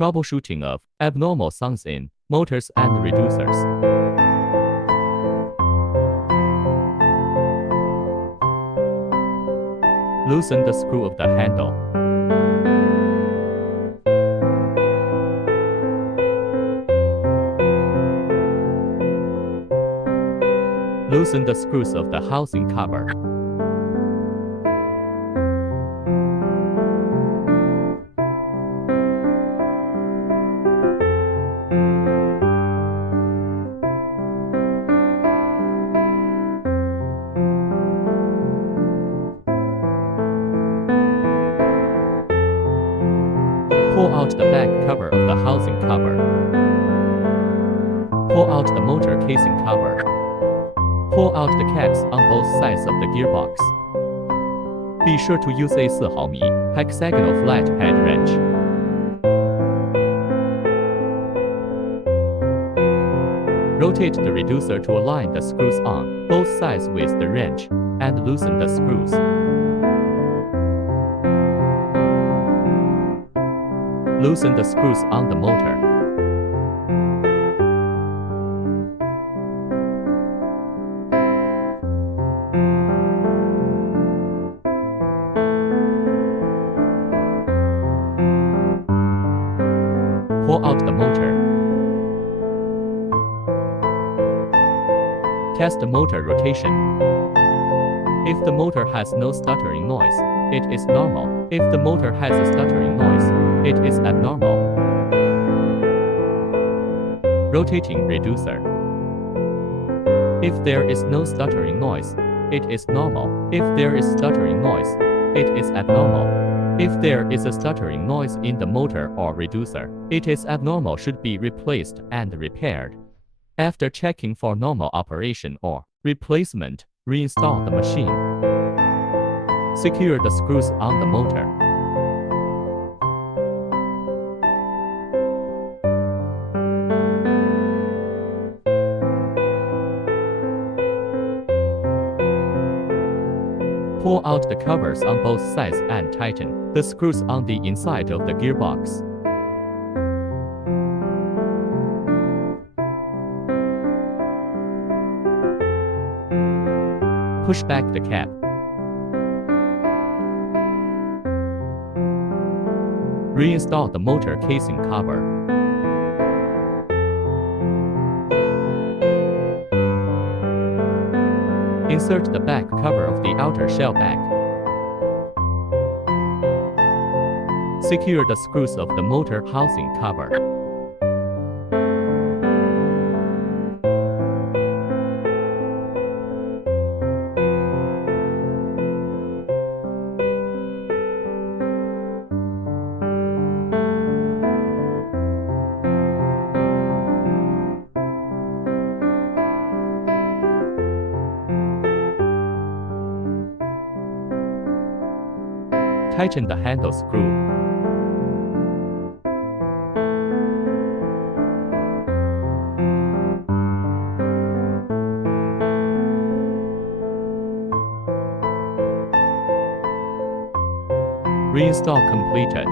Troubleshooting of abnormal sounds in motors and reducers. Loosen the screw of the handle. Loosen the screws of the housing cover. Pull out the back cover of the housing cover. Pull out the motor casing cover. Pull out the caps on both sides of the gearbox. Be sure to use a 4 毫米 hexagonal flat head wrench. Rotate the reducer to align the screws on both sides with the wrench, and loosen the screws. Loosen the screws on the motor. Pull out the motor. Test the motor rotation. If the motor has no stuttering noise, it is normal. If the motor has a stuttering noise, it is abnormal. Rotating reducer. If there is no stuttering noise, it is normal. If there is stuttering noise, it is abnormal. If there is a stuttering noise in the motor or reducer, it is abnormal, should be replaced and repaired. After checking for normal operation or replacement, reinstall the machine. Secure the screws on the motor. Pull out the covers on both sides and tighten the screws on the inside of the gearbox. Push back the cap. Reinstall the motor casing cover. Insert the back cover of the outer shell back. Secure the screws of the motor housing cover. Tighten the handle screw. Reinstall completed.